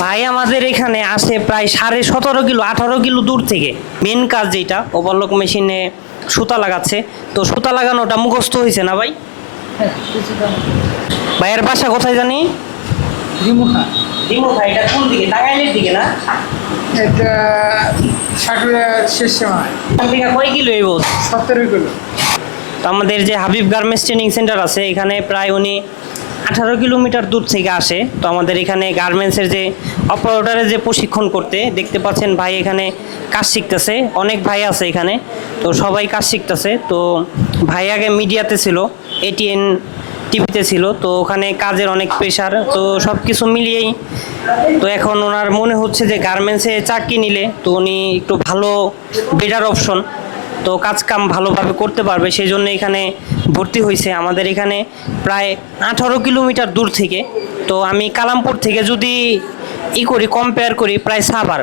ভাই আমাদের এখানে আসে প্রায় সাড়ে সতেরো কিলো আঠারো কিলো দূর থেকে। মেন কাজ যেটা ওভারলক মেশিনে সুতা লাগাচ্ছে। তো সুতা লাগানোটা মুখস্থ হয়েছে না ভাই? হ্যাঁ ভাইয়ের বাসা কোথায় জানি? রিমুখা দিমু এটা কোন দিকে? টাঙ্গাইলের দিকে না? এটা সাটুরিয়া শেষ সময়। কয় কিলো এই সতেরো কিলো। তো আমাদের যে হাবিব গার্মেন্টস ট্রেনিং সেন্টার আছে, এখানে প্রায় উনি আঠারো কিলোমিটার দূর থেকে আসে। তো আমাদের এখানে গার্মেন্টসের যে অপারেটরের যে প্রশিক্ষণ করতে, দেখতে পাচ্ছেন ভাই এখানে কাজ শিখতেছে, অনেক ভাই আছে এখানে। তো সবাই কাজ শিখতেছে। তো ভাই আগে মিডিয়াতে ছিল এটিএন টিভিতে ছিল, তো ওখানে কাজের অনেক প্রেশার তো সব কিছু মিলিয়েই তো এখন ওনার মনে হচ্ছে যে গার্মেন্টসে চাকরি নিলে তো উনি একটু ভালো বেটার অপশন তো কাজ কাম ভালোভাবে করতে পারবে সেই জন্য এখানে ভর্তি হয়েছে। আমাদের এখানে প্রায় আঠারো কিলোমিটার দূর থেকে। তো আমি কালামপুর থেকে যদি ই করি কম্পেয়ার করি প্রায় সাভার।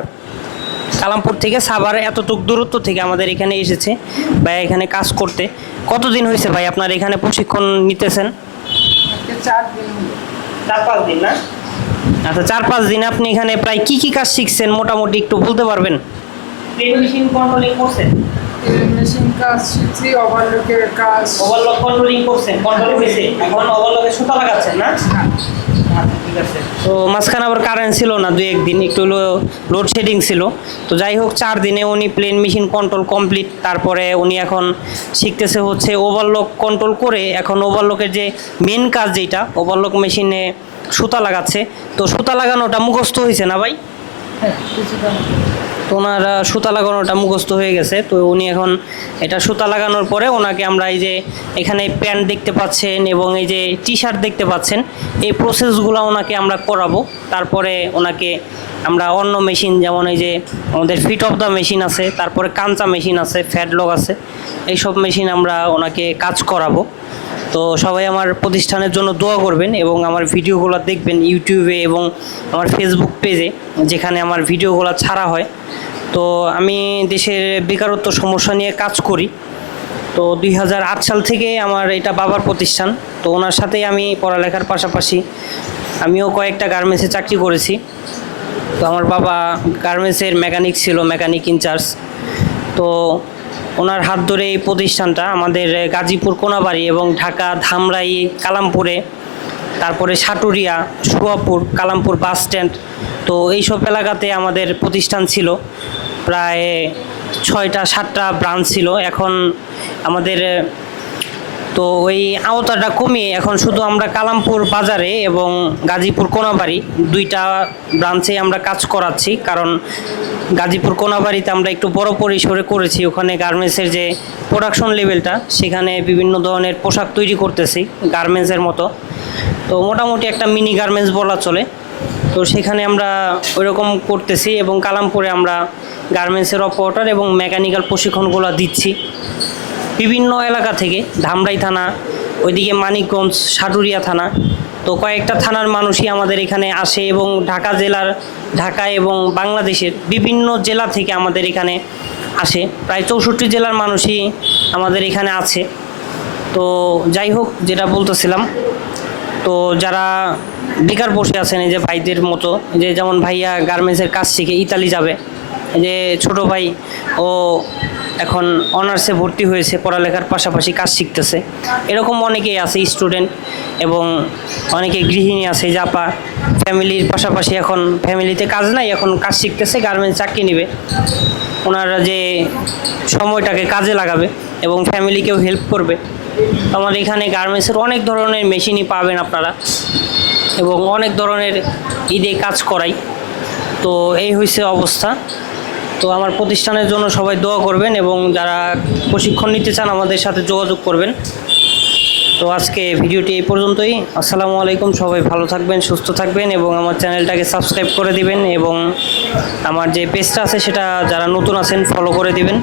কালামপুর থেকে সাভার এতটুক দূরত্ব থেকে আমাদের এখানে এসেছে ভাই এখানে কাজ করতে। কতদিন হয়েছে ভাই আপনার এখানে প্রশিক্ষণ নিতেছেন? চার পাঁচ দিন না? আচ্ছা চার পাঁচ দিন। আপনি এখানে প্রায় কি কি কাজ শিখছেন মোটামুটি একটু বলতে পারবেন? মেশিন কন্ট্রোলিং করছেন? এই মেশিন কাজ শিখছি ওভারলুকের কাজ। ওভারলক কন্ট্রোলিং করছেন? কন্ট্রোল হয়েছে এখন ওভারলকে সুতা লাগাচ্ছেন না? হ্যাঁ, ঠিক আছে। তো মাঝখানে আবার কারেন্ট ছিল না দুই একদিন একটু লোডশেডিং ছিল। তো যাই হোক চার দিনে উনি প্লেন মেশিন কন্ট্রোল কমপ্লিট তারপরে উনি এখন শিখতেছে হচ্ছে ওভারলক কন্ট্রোল করে এখন ওভারলকের যে মেন কাজ যেটা ওভারলক মেশিনে সুতা লাগাচ্ছে। তো সুতা লাগানোটা মুখস্থ হয়েছে না ভাই? হ্যাঁ তো ওনার সুতা লাগানোটা মুখস্থ হয়ে গেছে। তো উনি এখন এটা সুতা লাগানোর পরে ওনাকে আমরা এই যে এখানে প্যান্ট দেখতে পাচ্ছেন এবং এই যে টি শার্ট দেখতে পাচ্ছেন, এই প্রসেসগুলো ওনাকে আমরা করাবো। তারপরে ওনাকে আমরা অন্য মেশিন, যেমন এই যে আমাদের ফিট অফ দ্য মেশিন আছে, তারপরে কাঞ্চা মেশিন আছে ফ্যাডলগ আছে, এইসব মেশিন আমরা ওনাকে কাজ করাবো। তো সবাই আমার প্রতিষ্ঠানের জন্য দোয়া করবেন এবং আমার ভিডিওগুলো দেখবেন ইউটিউবে এবং আমার ফেসবুক পেজে, যেখানে আমার ভিডিওগুলো ছাড়া হয়। তো আমি দেশের বেকারত্ব সমস্যা নিয়ে কাজ করি। তো দুই হাজার আট সাল থেকে আমার এটা বাবার প্রতিষ্ঠান। তো ওনার সাথেই আমি পড়ালেখার পাশাপাশি আমিও কয়েকটা গার্মেন্টসে চাকরি করেছি। তো আমার বাবা গার্মেন্টসের মেকানিক ছিল, মেকানিক ইনচার্জ। তো ওনার হাত ধরে এই প্রতিষ্ঠানটা আমাদের গাজীপুর কোনাবাড়ি এবং ঢাকা, ধামরাই, কালামপুরে, তারপরে সাটুরিয়া, সুয়াপুর, কালামপুর বাস স্ট্যান্ড। তো এইসব এলাকাতে আমাদের প্রতিষ্ঠান ছিল। প্রায় ছয়টা, সাতটা ব্রাঞ্চ ছিল। এখন আমাদের তো ওই আওতাটা কমিয়ে এখন শুধু আমরা কালামপুর বাজারে এবং গাজীপুর কোনাবাড়ি দুইটা ব্রাঞ্চে আমরা কাজ করাচ্ছি। কারণ গাজীপুর কোনাবাড়িতে আমরা একটু বড় পরিসরে করেছি। ওখানে গার্মেন্টসের যে প্রোডাকশন লেভেলটা সেখানে বিভিন্ন ধরনের পোশাক তৈরি করতেছি গার্মেন্টসের মতো। তো মোটামুটি একটা মিনি গার্মেন্টস বলা চলে। তো সেখানে আমরা ওইরকম করতেছি এবং কালামপুরে আমরা গার্মেন্টসের অপারেটর এবং মেকানিক্যাল প্রশিক্ষণগুলো দিচ্ছি। বিভিন্ন এলাকা থেকে, ধামরাই থানা, ওইদিকে মানিকগঞ্জ, সাটুরিয়া থানা। তো কয়েকটা থানার মানুষই আমাদের এখানে আসে এবং ঢাকা জেলার, ঢাকা এবং বাংলাদেশের বিভিন্ন জেলা থেকে আমাদের এখানে আসে। প্রায় চৌষট্টি জেলার মানুষই আমাদের এখানে আছে। তো যাই হোক, যেটা বলতেছিলাম, তো যারা বেকার বসে আছেন, এই যে ভাইদের মতো যে যেমন ভাইয়া গার্মেন্টসের কাজ শিখে ইতালি যাবে যে ছোট ভাই, ও এখন অনার্সে ভর্তি হয়েছে, পড়ালেখার পাশাপাশি কাজ শিখতেছে। এরকম অনেকেই আছে স্টুডেন্ট এবং অনেকে গৃহিণী আছে জাপা ফ্যামিলির পাশাপাশি এখন ফ্যামিলিতে কাজ নাই, এখন কাজ শিখতেছে গার্মেন্টস চাকরি নেবে। ওনারা যে সময়টাকে কাজে লাগাবে এবং ফ্যামিলিকেও হেল্প করবে। আমার এখানে গার্মেন্টসের অনেক ধরনের মেশিনই পাবেন আপনারা। এবং অনেক ধরনের ঈদে কাজ করাই। তো এই হয়েছে অবস্থা। তো আমার প্রতিষ্ঠানের জন্য সবাই দোয়া করবেন এবং যারা প্রশিক্ষণ নিতে চান আমাদের সাথে যোগাযোগ করবেন। তো আজকে ভিডিওটি এই পর্যন্তই। আসসালামু আলাইকুম, সবাই ভালো থাকবেন, সুস্থ থাকবেন এবং আমার চ্যানেলটাকে সাবস্ক্রাইব করে দিবেন এবং আমার যে পেজটা আছে সেটা যারা নতুন আছেন ফলো করে দিবেন।